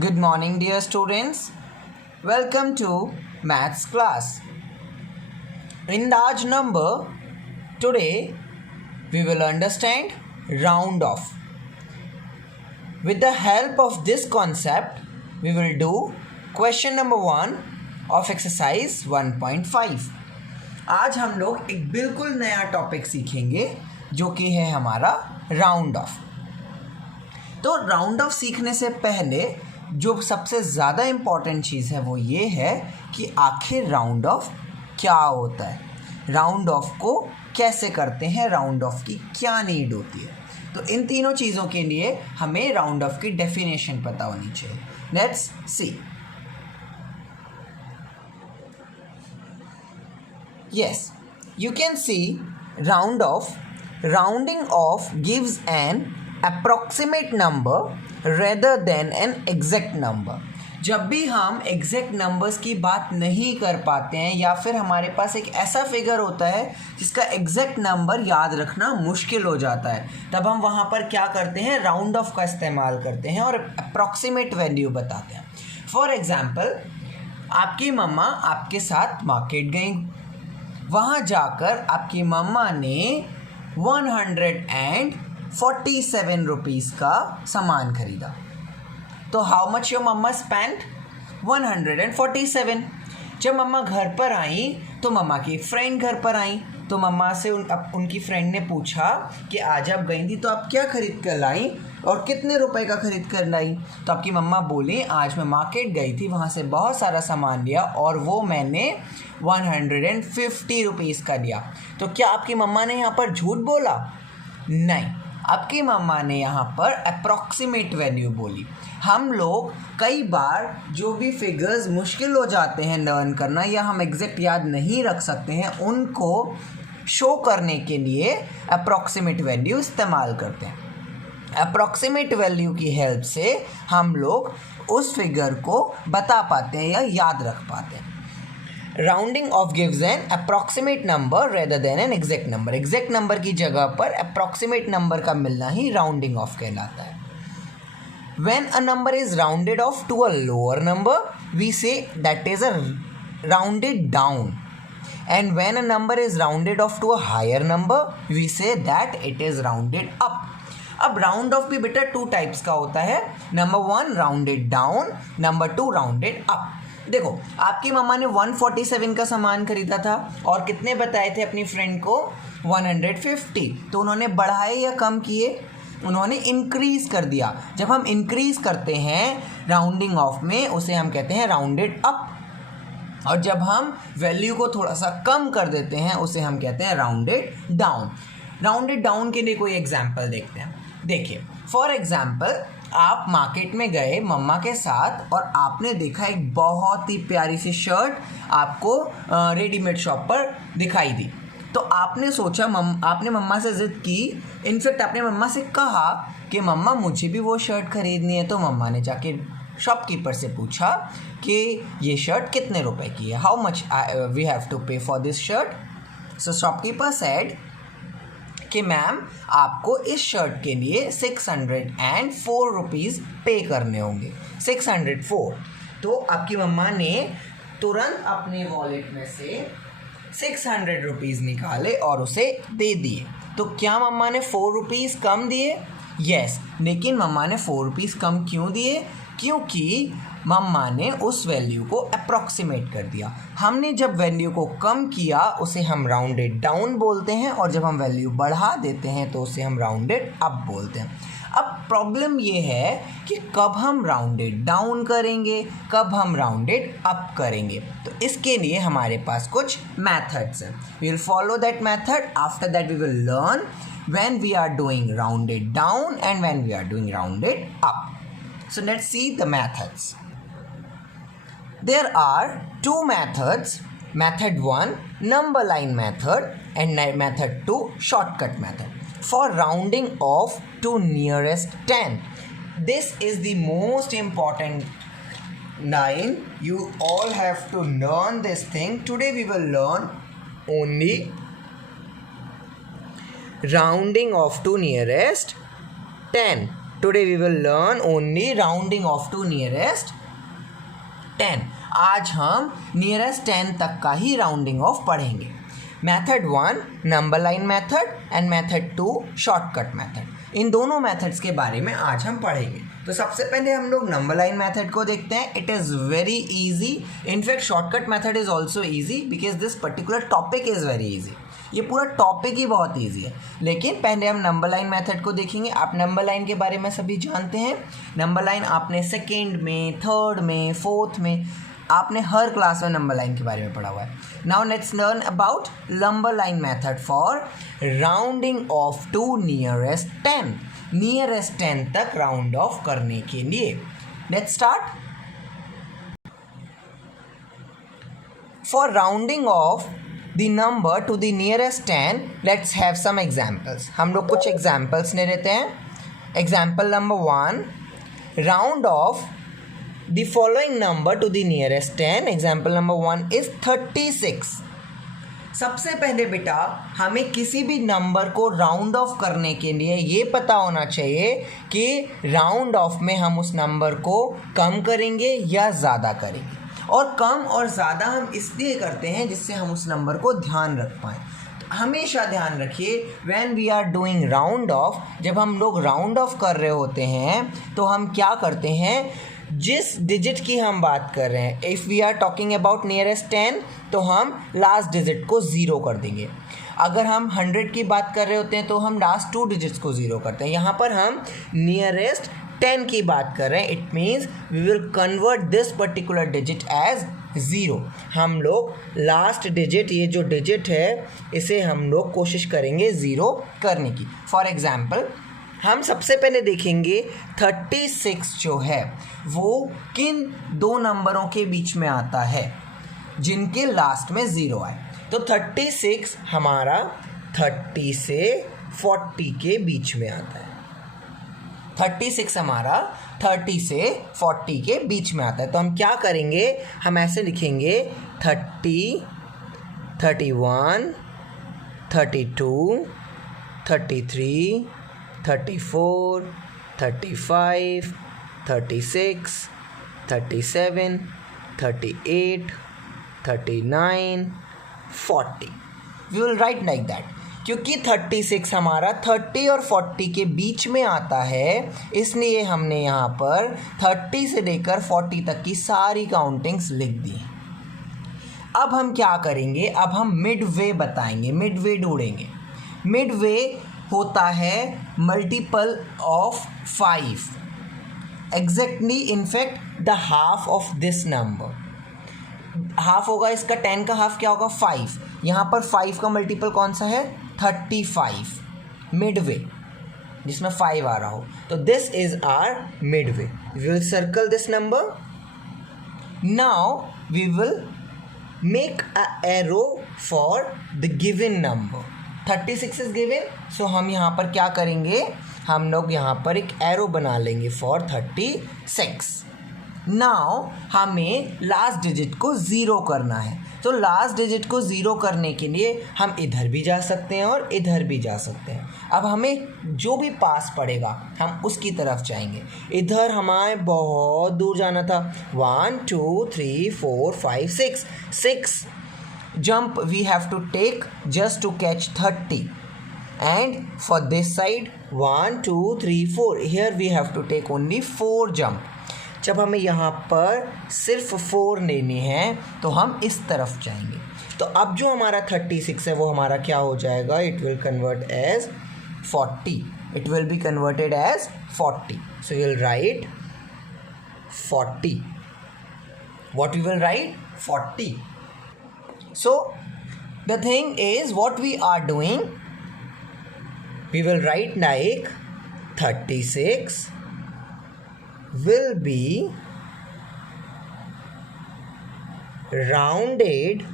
Good morning, dear students. Welcome to Maths class. In large number, today we will understand round off. With the help of this concept, we will do question number 1 of exercise 1.5. आज हम लोग एक बिल्कुल नया topic सीखेंगे जो कि है हमारा राउंड ऑफ. तो राउंड ऑफ सीखने से पहले जो सबसे ज़्यादा इम्पॉर्टेंट चीज़ है वो ये है कि आखिर राउंड ऑफ क्या होता है, राउंड ऑफ को कैसे करते हैं, राउंड ऑफ की क्या नीड होती है. तो इन तीनों चीज़ों के लिए हमें राउंड ऑफ की डेफिनेशन पता होनी चाहिए. Let's see. Yes, you can see round off. Rounding off gives an approximate number rather than an exact number. जब भी हम एग्जैक्ट नंबर्स की बात नहीं कर पाते हैं या फिर हमारे पास एक ऐसा फिगर होता है जिसका एग्जैक्ट नंबर याद रखना मुश्किल हो जाता है, तब हम वहाँ पर क्या करते हैं, राउंड ऑफ का इस्तेमाल करते हैं और अप्रॉक्सीमेट वैल्यू बताते हैं. फॉर एग्जाम्पल, आपकी मम्मा आपके साथ मार्केट गई. वहाँ जाकर आपकी मम्मा ने 147 रुपीज़ का सामान खरीदा. तो how much your mamma spend? 147. जब मम्मा घर पर आई तो मम्मा की फ्रेंड घर पर आई तो मम्मा से उनकी फ्रेंड ने पूछा कि आज आप गई थी तो आप क्या खरीद कर लाई और कितने रुपए का खरीद कर लाई. तो आपकी मम्मा बोली आज मैं मार्केट गई थी, वहाँ से बहुत सारा सामान लिया और वो मैंने 150 रुपीज़ का लिया. तो क्या आपकी मम्मा ने यहाँ पर झूठ बोला? नहीं, आपकी मम्मा ने यहाँ पर अप्रॉक्सीमेट वैल्यू बोली. हम लोग कई बार जो भी फिगर्स मुश्किल हो जाते हैं लर्न करना या हम एग्जैक्ट याद नहीं रख सकते हैं, उनको शो करने के लिए अप्रॉक्सीमेट वैल्यू इस्तेमाल करते हैं. अप्रॉक्सीमेट वैल्यू की हेल्प से हम लोग उस फिगर को बता पाते हैं या याद रख पाते हैं. Rounding off gives an approximate number rather than an exact number. Exact number की जगह पर अप्रॉक्सीमेट नंबर का मिलना ही राउंडिंग ऑफ कहलाता है. When a number is rounded off to a lower number, we say that is a rounded down. And when a number is rounded off to a higher number, we say that it is rounded up. अब round of भी बेटा 2 types का होता है. Number 1 rounded down, number 2 rounded up. देखो, आपकी मम्मा ने 147 का सामान खरीदा था और कितने बताए थे अपनी फ्रेंड को? 150. तो उन्होंने बढ़ाए या कम किए? उन्होंने इंक्रीज़ कर दिया. जब हम इंक्रीज़ करते हैं राउंडिंग ऑफ में उसे हम कहते हैं राउंडेड अप, और जब हम वैल्यू को थोड़ा सा कम कर देते हैं उसे हम कहते हैं राउंडेड डाउन. राउंडेड डाउन के लिए कोई एग्जांपल देखते हैं. देखिए, फॉर एग्जांपल, आप मार्केट में गए मम्मा के साथ और आपने देखा एक बहुत ही प्यारी सी शर्ट आपको रेडीमेड शॉप पर दिखाई दी. तो आपने सोचा आपने मम्मा से ज़िद की. इनफैक्ट आपने मम्मा से कहा कि मम्मा मुझे भी वो शर्ट ख़रीदनी है. तो मम्मा ने जाके शॉपकीपर से पूछा कि ये शर्ट कितने रुपए की है, how much we have to pay for this shirt. So shopkeeper said कि मैम आपको इस शर्ट के लिए 604 रुपीज़ पे करने होंगे. 604. तो आपकी मम्मा ने तुरंत अपने वॉलेट में से 600 रुपीज़ निकाले और उसे दे दिए. तो क्या मम्मा ने 4 रुपीज़ कम दिए? यस. लेकिन मम्मा ने 4 रुपीज़ कम क्यों दिए? क्योंकि मम्मा ने उस वैल्यू को अप्रॉक्सीमेट कर दिया. हमने जब वैल्यू को कम किया उसे हम राउंडेड डाउन बोलते हैं और जब हम वैल्यू बढ़ा देते हैं तो उसे हम राउंडेड अप बोलते हैं. अब प्रॉब्लम ये है कि कब हम राउंडेड डाउन करेंगे, कब हम राउंडेड अप करेंगे. तो इसके लिए हमारे पास कुछ मेथड्स हैं. We will follow that method. After that we will learn when we are doing rounded down and when we are doing rounded up. So let's see the methods. There are 2 methods. Method 1 number line method and method 2 shortcut method. For rounding off to nearest 10. This is the most important line. You all have to learn this thing. Today we will learn only rounding off to nearest 10. Today we will learn only rounding off to nearest 10. आज हम nearest 10 तक का ही rounding off पढ़ेंगे. Method 1 number line method and method 2 shortcut method. इन दोनों मेथड्स के बारे में आज हम पढ़ेंगे. तो सबसे पहले हम लोग नंबर लाइन मेथड को देखते हैं. It is very easy. In fact shortcut method is also easy because this particular topic is very easy. ये पूरा टॉपिक ही बहुत ईजी है. लेकिन पहले हम नंबर लाइन मेथड को देखेंगे. आप नंबर लाइन के बारे में सभी जानते हैं. नंबर लाइन आपने सेकेंड में, थर्ड में, फोर्थ में, आपने हर क्लास में नंबर लाइन के बारे में पढ़ा हुआ है. Now let's learn about number line method for rounding off to nearest 10. Nearest 10 तक राउंड ऑफ करने के लिए let's start. For rounding off the number to the nearest 10 let's have some examples. हम लोग कुछ examples ले लेते हैं. Example number 1 round off the following number to the nearest 10. Example number 1 is 36. सबसे पहले बेटा हमें किसी भी नंबर को राउंड ऑफ करने के लिए ये पता होना चाहिए कि राउंड ऑफ में हम उस नंबर को कम करेंगे या ज़्यादा करेंगे. और कम और ज़्यादा हम इसलिए करते हैं जिससे हम उस नंबर को ध्यान रख पाएँ. तो हमेशा ध्यान रखिए when we are doing round off, जब हम लोग राउंड ऑफ कर रहे होते हैं तो हम क्या करते हैं, जिस डिजिट की हम बात कर रहे हैं, if we are talking about nearest 10 तो हम लास्ट डिजिट को ज़ीरो कर देंगे. अगर हम 100 की बात कर रहे होते हैं तो हम लास्ट 2 डिजिट्स को ज़ीरो करते हैं. यहाँ पर हम नियरेस्ट 10 की बात कर रहे हैं. It means we will convert this particular digit as 0. हम लोग लास्ट डिजिट, ये जो डिजिट है इसे हम लोग कोशिश करेंगे 0 करने की. फॉर एग्जाम्पल हम सबसे पहले देखेंगे 36 जो है वो किन दो नंबरों के बीच में आता है जिनके लास्ट में 0 आए. तो 36 हमारा 30 से 40 के बीच में आता है. 36 हमारा 30 से 40 के बीच में आता है. तो हम क्या करेंगे, हम ऐसे लिखेंगे 30, 31, 32, 33, 34, 35, 36, 37, 38, 39, 40. We will write like that. क्योंकि 36 हमारा 30 और 40 के बीच में आता है, इसलिए हमने यहाँ पर 30 से लेकर 40 तक की सारी काउंटिंग्स लिख दी. अब हम क्या करेंगे, अब हम मिड वे बताएंगे, मिड वे ढूंढेंगे. मिड वे होता है multiple of 5, exactly in fact the half of this number. Half होगा इसका, 10 का हाफ क्या होगा, 5. यहाँ पर 5 का मल्टीपल कौन सा है, 35. मिड वे जिसमें 5 आ रहा हो, तो this is our midway. We will circle this number. Now we will make a arrow for the given number. 36 is given, so हम यहाँ पर क्या करेंगे, हम लोग यहाँ पर एक एरो बना लेंगे फॉर 36. नाउ हमें लास्ट डिजिट को ज़ीरो करना है. तो लास्ट डिजिट को ज़ीरो करने के लिए हम इधर भी जा सकते हैं और इधर भी जा सकते हैं. अब हमें जो भी पास पड़ेगा हम उसकी तरफ जाएंगे. इधर हमारे बहुत दूर जाना था, 1 2 3 4 5 6 jump we have to take just to catch 30. And for this side 1 2 3 4, here we have to take only 4 jump. जब हमें यहाँ पर सिर्फ 4 लेनी है तो हम इस तरफ जाएंगे. तो अब जो हमारा 36 है वो हमारा क्या हो जाएगा, it will convert as 40. It will be converted as 40. So you will write 40. What we will write, 40. So the thing is, what we are doing, we will write like 36 will be rounded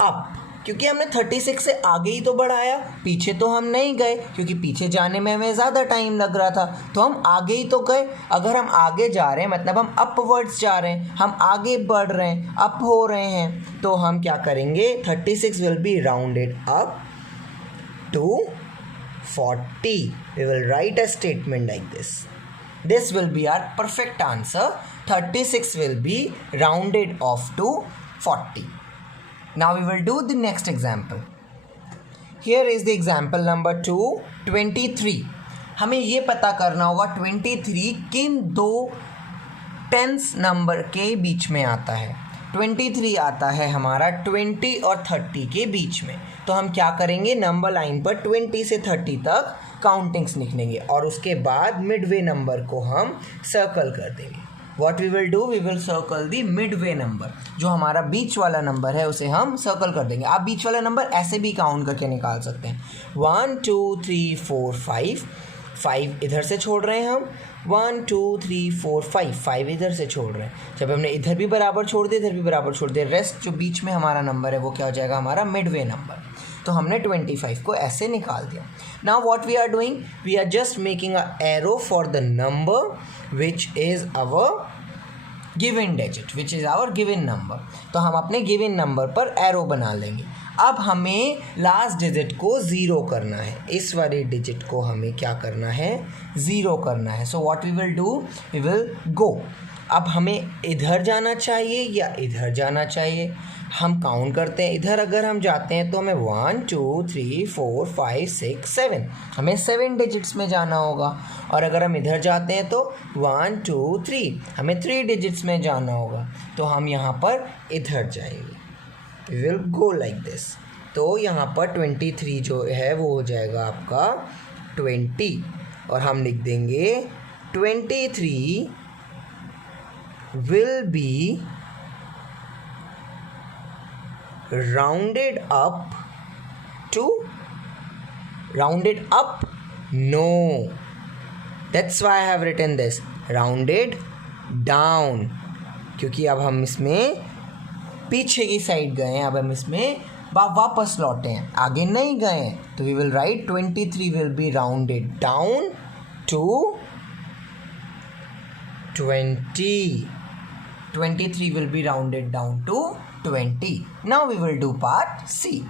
up. क्योंकि हमने 36 से आगे ही तो बढ़ाया, पीछे तो हम नहीं गए क्योंकि पीछे जाने में हमें ज़्यादा टाइम लग रहा था, तो हम आगे ही तो गए. अगर हम आगे जा रहे हैं मतलब हम अपवर्ड्स जा रहे हैं, हम आगे बढ़ रहे हैं, अप हो रहे हैं, तो हम क्या करेंगे, 36 will be rounded up to 40. We will write a statement like this. This will be our perfect answer. 36 will be rounded off to 40. Now we will do the next example. Here is the example number 2, 23. हमें ये पता करना होगा 23 किन दो tense number के बीच में आता है. 23 आता है हमारा 20 और 30 के बीच में. तो हम क्या करेंगे, नंबर लाइन पर 20 से 30 तक काउंटिंग्स लिखेंगे और उसके बाद मिडवे नंबर को हम सर्कल कर देंगे. What we will do, we will circle the midway number. जो हमारा बीच वाला नंबर है उसे हम सर्कल कर देंगे. आप बीच वाला नंबर ऐसे भी काउंट करके निकाल सकते हैं. 1 2 3 4 5. 5 इधर से छोड़ रहे हैं हम. 1 2 3 4 5. 5 इधर से छोड़ रहे हैं. जब हमने इधर भी बराबर छोड़ दिया, इधर भी बराबर छोड़ दिया, रेस्ट जो बीच में हमारा नंबर है वो क्या हो जाएगा, हमारा मिडवे नंबर. तो हमने 25 को ऐसे निकाल दिया. Now what we are doing, we are just making a arrow for the number which is our given digit, which is our given number. तो हम अपने गिवन नंबर पर एरो बना लेंगे. अब हमें लास्ट डिजिट को ज़ीरो करना है. इस वाले डिजिट को हमें क्या करना है, ज़ीरो करना है. So what we will do, we will go. अब हमें इधर जाना चाहिए या इधर जाना चाहिए, हम काउंट करते हैं. इधर अगर हम जाते हैं तो हमें 1 2 3 4 5 6 7, हमें 7 डिजिट्स में जाना होगा. और अगर हम इधर जाते हैं तो 1 2 3, हमें 3 डिजिट्स में जाना होगा. तो हम यहाँ पर इधर जाएंगे. We will go like this. तो यहाँ पर 23 जो है वो हो जाएगा आपका 20 और हम लिख देंगे 23 will be rounded up to, rounded up, no, that's why I have written this, rounded down, क्योंकि अब हम इसमें पीछे की साइड गए हैं. अब हम इसमें वापस लौटे हैं, आगे नहीं गए हैं. तो we will write 23 will be rounded down to 20. 23 will be rounded down to 20. Now we will do part C.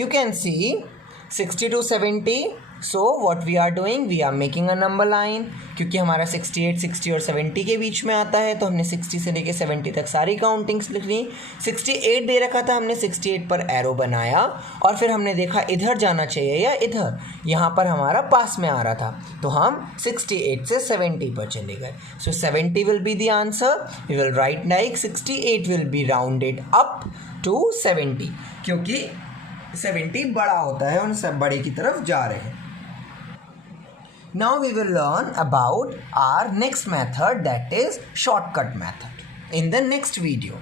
You can see 60 to 70. So what we are doing, we are making a number line. क्योंकि हमारा 68, 60 और 70 के बीच में आता है तो हमने 60 से लेके 70 तक सारी काउंटिंग्स लिख ली. 68 दे रखा था, हमने 68 पर एरो बनाया और फिर हमने देखा इधर जाना चाहिए या इधर. यहाँ पर हमारा पास में आ रहा था तो हम 68 से 70 पर चले गए. So 70 will be the answer. We will write like 68 will be rounded up to 70, क्योंकि 70 बड़ा होता है, उन सब बड़े की तरफ जा रहे हैं. Now we will learn about our next method, that is shortcut method, in the next video.